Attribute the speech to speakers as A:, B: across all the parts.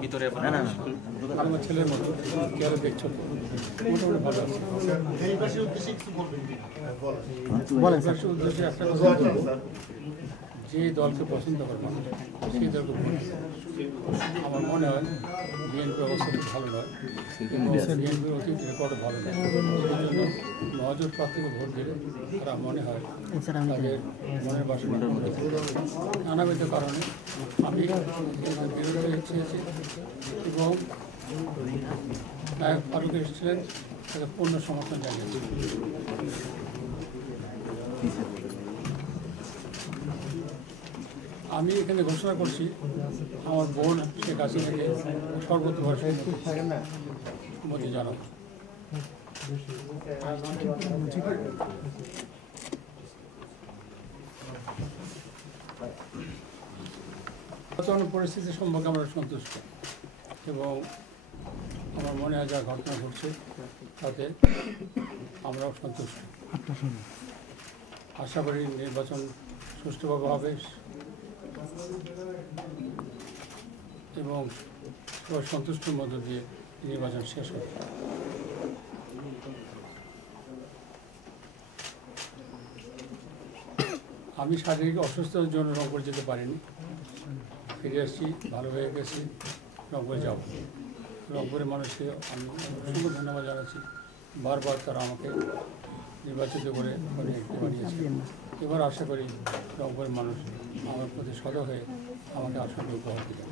A: ভিতরে
B: ছেলের মতো বলেন স্যার। একটা কথা বলব। যে দলকে পছন্দ করে সেই দলকে আমার মনে হয় বিএনপির অবস্থা খুব ভালো নয়। বিএনপির অতীত রেকর্ড ভালো নয়। মহাজোট প্রার্থীকে ভোট দিলে তারা মনে হয় তাদের মনের বাসনা নানাবিধ কারণে আমি বিরুদ্ধে চেয়েছি এবং নায়ক ফারুক এসেছিলেন তাকে পূর্ণ সমর্থন জানিয়েছি। আমি এখানে ঘোষণা করছি আমার বোন শেখ হাসিনাকে সর্বতভাবে মোদী জানাব। বর্তমান পরিস্থিতি সম্পর্কে আমরা সন্তুষ্ট এবং আমার মনে হয় যা ঘটনা ঘটছে তাতে আমরাও সন্তুষ্ট। আশা করি নির্বাচন সুষ্ঠুভাবে হবে। এবং সন্তুষ্টির মধ্য দিয়ে নির্বাচন শেষ হবে। আমি শারীরিক অসুস্থতার জন্য রংপুর যেতে পারিনি। ফিরে আসছি ভালো হয়ে গেছি, রংপুরে যাব। রংপুরের মানুষকে আমি অসংখ্য ধন্যবাদ জানাচ্ছি। বারবার তারা আমাকে নির্বাচিত করে এবার আশা করি রংপুরের মানুষ আমার প্রতি সদয় হয়ে আমাকে আসলে উপহার দেবে।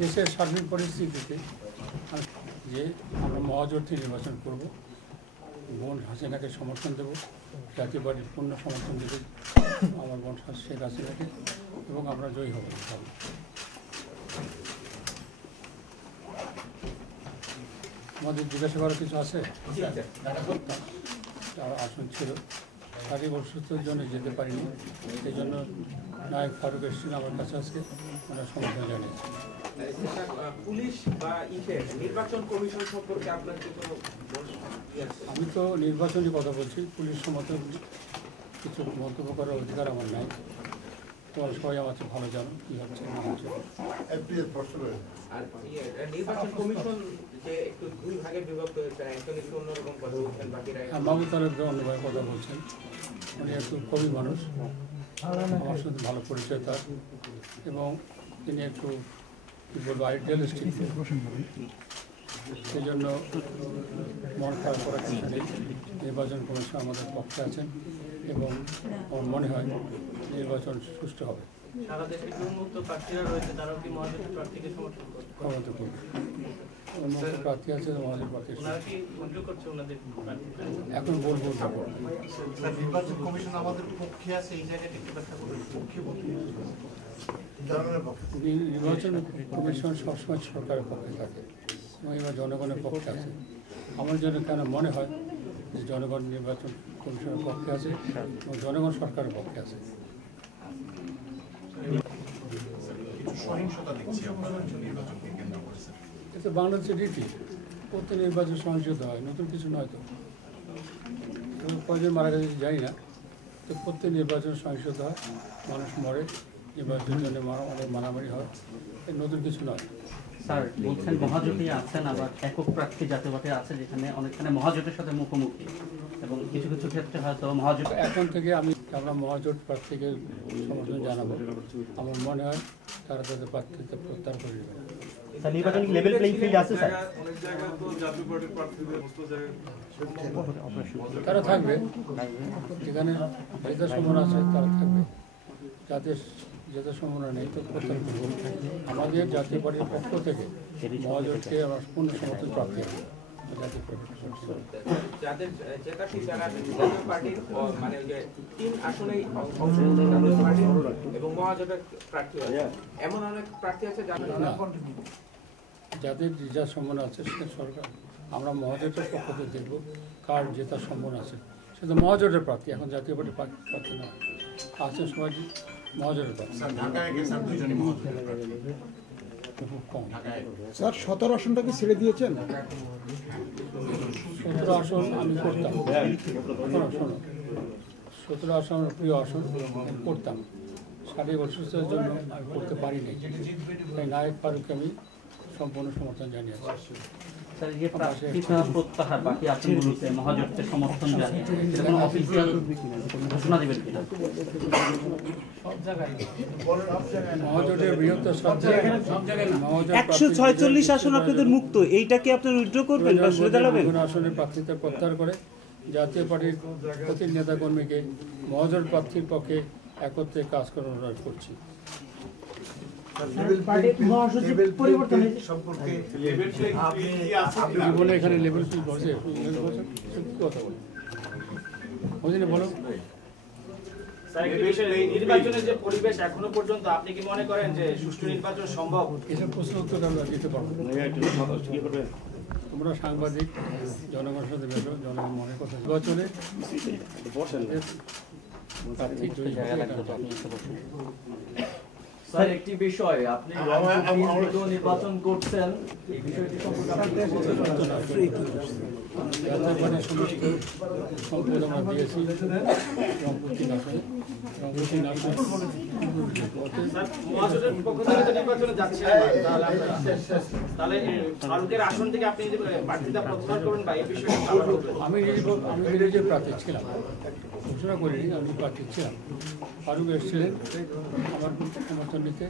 B: দেশের সার্বিক পরিস্থিতিতে যে আমরা মহাজোটে নির্বাচন করব, বোন হাসিনাকে সমর্থন দেব, জাতীয় পার্টির পূর্ণ সমর্থন দেবে আমার বোন শেখ হাসিনাকে, এবং আমরা জয়ী হব। আমাদের জিজ্ঞাসা করার কিছু আছে? আর আসন ছিল। শারীরিক অসুস্থতার জন্য যেতে পারিনি। সেই জন্য নায়ক ফারুক এসেছেন আমার কাছে আজকে। ওনার সমর্থন জানিয়েছে
C: পুলিশ বা নির্বাচন কমিশন সম্পর্কে আপনার কিছু বল- ই আছে?
B: আমি তো নির্বাচনী কথা বলছি। পুলিশ সমর্থন কিছু মন্তব্য করার অধিকার আমার নাই। তোমার সবাই আমার ভালো জানো কী হচ্ছে? না হচ্ছে
C: আর আহ, নির্বাচন কমিশন যে একটু দুই ভাগে বিভক্ত হয়েছে একজন একটু অন্যরকম কথা বলছেন বাকিরা
B: আর মাহবু তালেব অন্যভাবে কথা বলছেন উনি একটু কবি মানুষ। আমার সাথে ভালো পরিচয় তার। এবং তিনি একটু কী বলব আইডিয়ালিস্টিক সেই জন্য মন খারাপ করার কিছু নেই। নির্বাচন কমিশন আমাদের পক্ষে আছেন এবং আমার মনে হয় নির্বাচন সুষ্ঠু হবে। প্রার্থী আছে এখন বলব
D: নির্বাচন কমিশন আমাদের পক্ষে আছে এই জায়গাটা
B: নির্বাচন কমিশন সবসময় সরকারের পক্ষে থাকে। এবার জনগণের পক্ষে আছে। আমার জন্য কেন মনে হয় যে জনগণ নির্বাচন কমিশনের পক্ষে আছে এবং জনগণ সরকারের পক্ষে আছে।
D: আমরা
B: এটা বাংলাদেশের রীতি প্রত্যেক নির্বাচন সহিংসতা হয় নতুন কিছু নয় তো। এবং কয়জন মারা গেছে জানি না তো প্রত্যেক নির্বাচন সহিংসতা হয় মানুষ মরে নির্বাচনের জন্য অনেক মারামারি হয় নতুন কিছু নয়।
E: স্যার বলছেন মহাজোটে আছেন আবার একক প্রার্থী জাতীয় পার্টি আছে যেখানে অনেকখানে মহাজোটের সাথে মুখোমুখি। এবং কিছু কিছু ক্ষেত্রে হয়তো মহাজোট
B: এখন থেকে আমি আমরা মহাজোট প্রার্থীকে সমর্থন জানাব। আমার মনে হয় তারা তাদের প্রার্থীতে প্রত্যাহার করে নেবে।
F: স্যার নির্বাচন লেভেল প্লেইং ফিল্ড আছে স্যার?
G: অনেক জায়গায় তো জাতীয় পার্টির প্রার্থীদের সমস্ত জায়গায়
B: তারা থাকবে। যেখানে জেতার আছে তারা থাকবে। যাদের জেতার সম্ভাবনা নেই তো আমাদের জাতীয় পার্টির পক্ষ থেকে মহাজোটকে আমার পূর্ণ সমর্থন প্রাপ্তি হবে। পার্টির।
C: যাদের যারা জাতীয় পার্টির মানে যে তিন আসনেই জাতীয় পার্টির এবং মহাজোটের প্রার্থী আছে এমন অনেক প্রার্থী আছে যারা
B: যাদের জেতার সম্ভাবনা আছে সেটা সরকার আমরা মহাজোটের পক্ষ থেকে দেখব কার জেতার সম্ভাবনা আছে। সেটা মহাজোটের প্রার্থী এখন জাতীয় পার্টি প্রার্থী না আছে সবাই প্রার্থী
D: স্যার
H: সতেরো আসনটা কি ছেড়ে দিয়েছেন?
B: সতেরো আসন আমি করতাম। সতেরো আসন। আমার প্রিয় আসন করতাম। শারীরিক অসুস্থতার জন্য আমি করতে পারিনি। তাই নায়ক ফারুককে আমি সম্পূর্ণ সমর্থন জানিয়েছি।
E: স্যার যে প্রার্থীতা প্রত্যাহার বাকি আসনগুলোতে মহাজোটকে সমর্থন জানিয়ে কোনো অফিসিয়াল ঘোষণা দেবেন কিনা?
B: মহাজোটের বৃহত্তর সব জায়গায় মহাজোট
A: একশো ছয়চল্লিশ আসন আপনাদের মুক্ত এইটাকে আপনার উইথড্র করবেন বা সরে দাঁড়াবেন
B: আসনের প্রার্থীতা প্রত্যাহার করে জাতীয় পার্টির প্রতি নেতাকর্মীকে মহাজোট প্রার্থীর পক্ষে একত্রে কাজ করার অনুরোধ করছি। এখানে লেভেল ফিল বসে? কথা বলো। ওই বলো
I: নির্বাচনের যে পরিবেশ এখনও পর্যন্ত আপনি কি মনে করেন যে সুষ্ঠু নির্বাচন সম্ভব?
B: এসব প্রশ্ন উত্তর আমরা দিতে পারব। তোমরা সাংবাদিক জনগণের সাথে বেরো জনগণ মনে কথা নির্বাচনে
E: বসুন।
I: স্যার একটি বিষয় আপনি নির্বাচন করছেন এই বিষয়টি সম্পর্কে তো নির্বাচনে যাচ্ছে না, তাহলে আপনারা তাহলে এ, ফারুকের আসন থেকে আপনি যদি প্রার্থিতা প্রত্যাহার করবেন বা এই বিষয়টি আবার হবে।
B: আমি নিজে আমি নিজে প্রার্থী ছিলাম ঘোষণা করিনি আমি প্রার্থী ছিলাম ফারুক এসেছিলেন। আমার সমর্থন নিতে